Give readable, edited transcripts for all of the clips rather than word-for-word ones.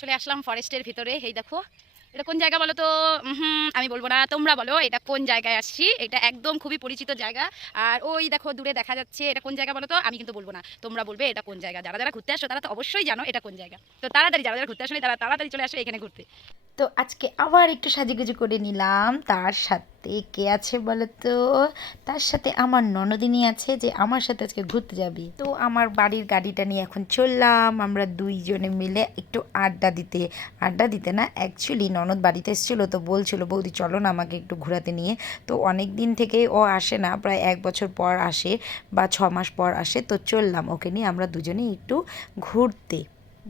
চলে আসলাম ফরেস্টের ভিতরে। এই দেখো এটা কোন জায়গা বলো তো? আমি বলবো না, তোমরা বলো এটা কোন জায়গায় আসছি। এটা একদম খুবই পরিচিত জায়গা। আর ওই দেখো দূরে দেখা যাচ্ছে, এটা কোন জায়গা বলো তো? আমি কিন্তু বলবো না, তোমরা বলবে এটা কোন জায়গা। যারা যারা ঘুরতে আসো তারা তো অবশ্যই জানো এটা কোন জায়গা। তো তাড়াতাড়ি যারা যারা ঘুরতে আসো তারা তাড়াতাড়ি চলে আসো এখানে ঘুরতে। তো আজকে আবার একটু সাজুগুজু করে নিলাম। তার সাথে কে আছে বলো তো? তার সাথে আমার ননদিনী আছে, যে আমার সাথে আজকে ঘুরতে যাবে। তো আমার বাড়ির গাড়িটা নিয়ে এখন চললাম আমরা দুইজনে মিলে একটু আড্ডা দিতে। আড্ডা দিতে না, অ্যাকচুয়ালি ননদ বাড়িতে এসেছিলো, তো বলছিল বৌদি চলো না আমাকে একটু ঘোরাতে নিয়ে। তো অনেক দিন থেকে ও আসে না, প্রায় 1 বছর পর আসে বা 6 মাস পর আসে। তো চললাম ওকে নিয়ে আমরা দুজনেই একটু ঘুরতে।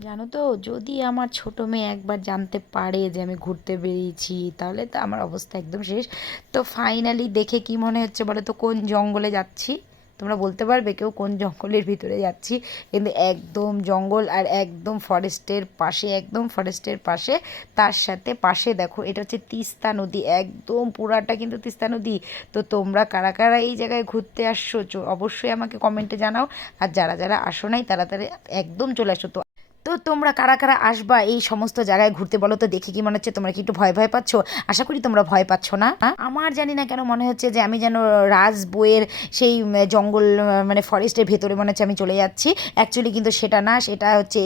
জানো তো, যদি আমার ছোটো মেয়ে একবার জানতে পারে যে আমি ঘুরতে বেরিয়েছি, তাহলে তো আমার অবস্থা একদম শেষ। তো ফাইনালি দেখে কি মনে হচ্ছে বলো তো কোন জঙ্গলে যাচ্ছি? তোমরা বলতে পারবে কেউ কোন জঙ্গলের ভিতরে যাচ্ছি? কিন্তু একদম জঙ্গল, আর একদম ফরেস্টের পাশে, একদম ফরেস্টের পাশে। তার সাথে পাশে দেখো এটা হচ্ছে তিস্তা নদী, একদম পুরাটা কিন্তু তিস্তা নদী। তো তোমরা কারা কারা এই জায়গায় ঘুরতে আসছো অবশ্যই আমাকে কমেন্টে জানাও। আর যারা যারা আসো নাই তারা তারা একদম চলে আসো। তো তো তোমরা কারা কারা আসবা এই সমস্ত জায়গায় ঘুরতে বলো তো দেখি? কি মনে হচ্ছে তোমরা কি একটু ভয় ভয় পাচ্ছ? আশা করি তোমরা ভয় পাচ্ছ না। আমার জানি না কেন মনে হচ্ছে যে আমি যেন রাজ বইয়ের সেই জঙ্গল, মানে ফরেস্টের ভেতরে মনে হচ্ছে আমি চলে যাচ্ছি। অ্যাকচুয়ালি কিন্তু সেটা না, এটা হচ্ছে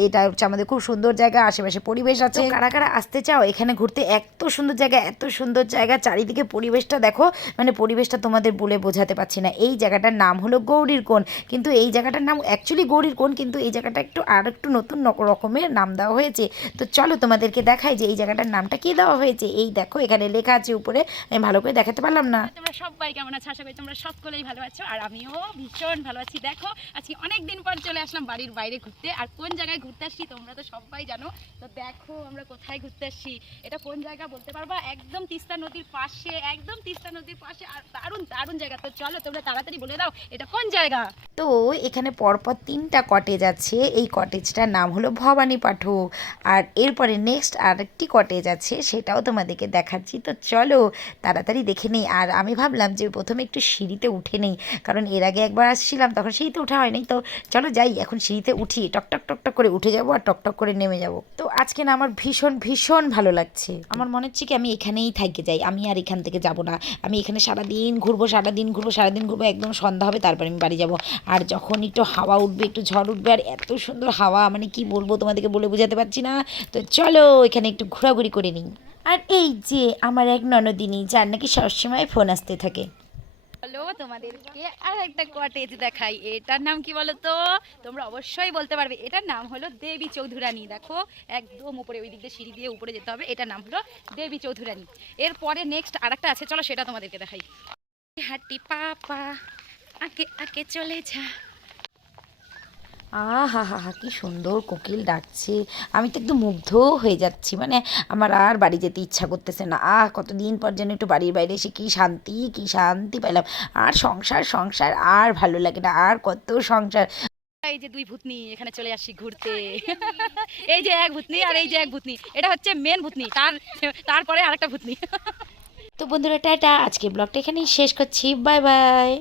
আমাদের খুব সুন্দর জায়গা, আশেপাশে পরিবেশ আছে। কারা কারা আসতে চাও এখানে ঘুরতে? এত সুন্দর জায়গা, এত সুন্দর জায়গা, চারিদিকে পরিবেশটা দেখো, মানে পরিবেশটা তোমাদের বলে বোঝাতে পারছি না। এই জায়গাটার নাম হলো গৌরীর কোণ। কিন্তু এই জায়গাটার নাম অ্যাকচুয়ালি গৌরীর কোণ, কিন্তু এই জায়গাটা একটু নতুন রকমের নাম দেওয়া হয়েছে। তো চলো তোমাদেরকে দেখাই যে এই জায়গাটার নামটা কি দেওয়া হয়েছে। এই দেখো এখানে লেখা আছে উপরে, আমি ভালো করে দেখাতে পারলাম না। তোমরা সবাই কেমন আছো? আশা করি তোমরা সকলেই ভালো আছো, আর আমিও ভীষণ ভালো আছি। দেখো আজকে অনেক দিন পর চলে আসলাম বাড়ির বাইরে ঘুরতে। আর কোন জায়গায় ঘুরতে আসছি তোমরা তো সবাই জানো। তো দেখো আমরা কোথায় ঘুরতে আসছি। এটা কোন জায়গা বলতে পারবা? একদম তিস্তা নদীর পাশে, একদম তিস্তা নদীর পাশে। আর দারুণ দারুণ জায়গা। তো চলো তোমরা তাড়াতাড়ি বলে দাও এটা কোন জায়গা। তো এখানে পরপর 3টা কটেজ আছে। এই কটেজটার নাম হলো ভবানী পাঠক। আর এরপরে নেক্সট আরেকটি কটেজ আছে, সেটাও তোমাদেরকে দেখাচ্ছি। তো চলো তাড়াতাড়ি দেখে নিই। আর আমি ভাবলাম যে প্রথমে একটু সিঁড়িতে উঠে নেই, কারণ এর আগে একবার আসছিলাম তখন সিঁড়িতে ওঠা হয়নি। তো চলো যাই, এখন সিঁড়িতে উঠি, টকটক টকটক করে উঠে যাবো আর টকটক করে নেমে যাব। তো আজকে না আমার ভীষণ ভীষণ ভালো লাগছে। আমার মনে হচ্ছে কি আমি এখানেই থাকি যাই, আমি আর এখান থেকে যাব না। আমি এখানে সারাদিন ঘুরবো, সারাদিন ঘুরবো, সারাদিন ঘুরবো, একদম সন্ধ্যা হবে তারপর আমি বাড়ি যাব। আর যখন একটু হাওয়া উঠবে, একটু ঝড় উঠবে, আর এত সুন্দর হাওয়া, মানে কি বলবো তোমাদেরকে, বলে বোঝাতে পারছি না। তো চলো এখানে একটু ঘোরাঘুরি করে নিই। আর এই যে আমার এক ননদিনী, যার নাকি সবসময় ফোন আসতে থাকে। হ্যালো, তোমাদেরকে আর একটা কটেজ দেখাই। এটার নাম কি বলো তো? তোমরা অবশ্যই বলতে পারবে। এটার নাম হলো দেবী চৌধুরানী। দেখো একদম উপরে, ওই দিক দিয়ে সিঁড়ি দিয়ে উপরে যেতে হবে। এটার নাম হলো দেবী চৌধুরানী। এরপরে নেক্সট আরেকটা আছে, চলো সেটা তোমাদেরকে দেখাই। হাঁটি পাপা আগে আগে চলে যা। হা হা হা, কি সুন্দর কোকিল ডাকছে। আমি তো একদম মুগ্ধ হয়ে যাচ্ছি, মানে আমার আর বাড়ি যেতে ইচ্ছা করতেছে না। কতদিন পর যেন একটু বাড়ির বাইরে এসে কি শান্তি, কি শান্তি পেলাম। আর সংসার সংসার আর ভালো লাগে না, আর কত সংসার। এই যে দুই ভূতনি এখানে চলে আসি ঘুরতে। এই যে এক ভূতনি আর এই যে এক ভূতনি, এটা হচ্ছে মেন ভূতনি, তারপরে আরেকটা ভূতনি। তো বন্ধুরা টাটা, আজকে ব্লগটা এখানেই শেষ করছি। Bye bye.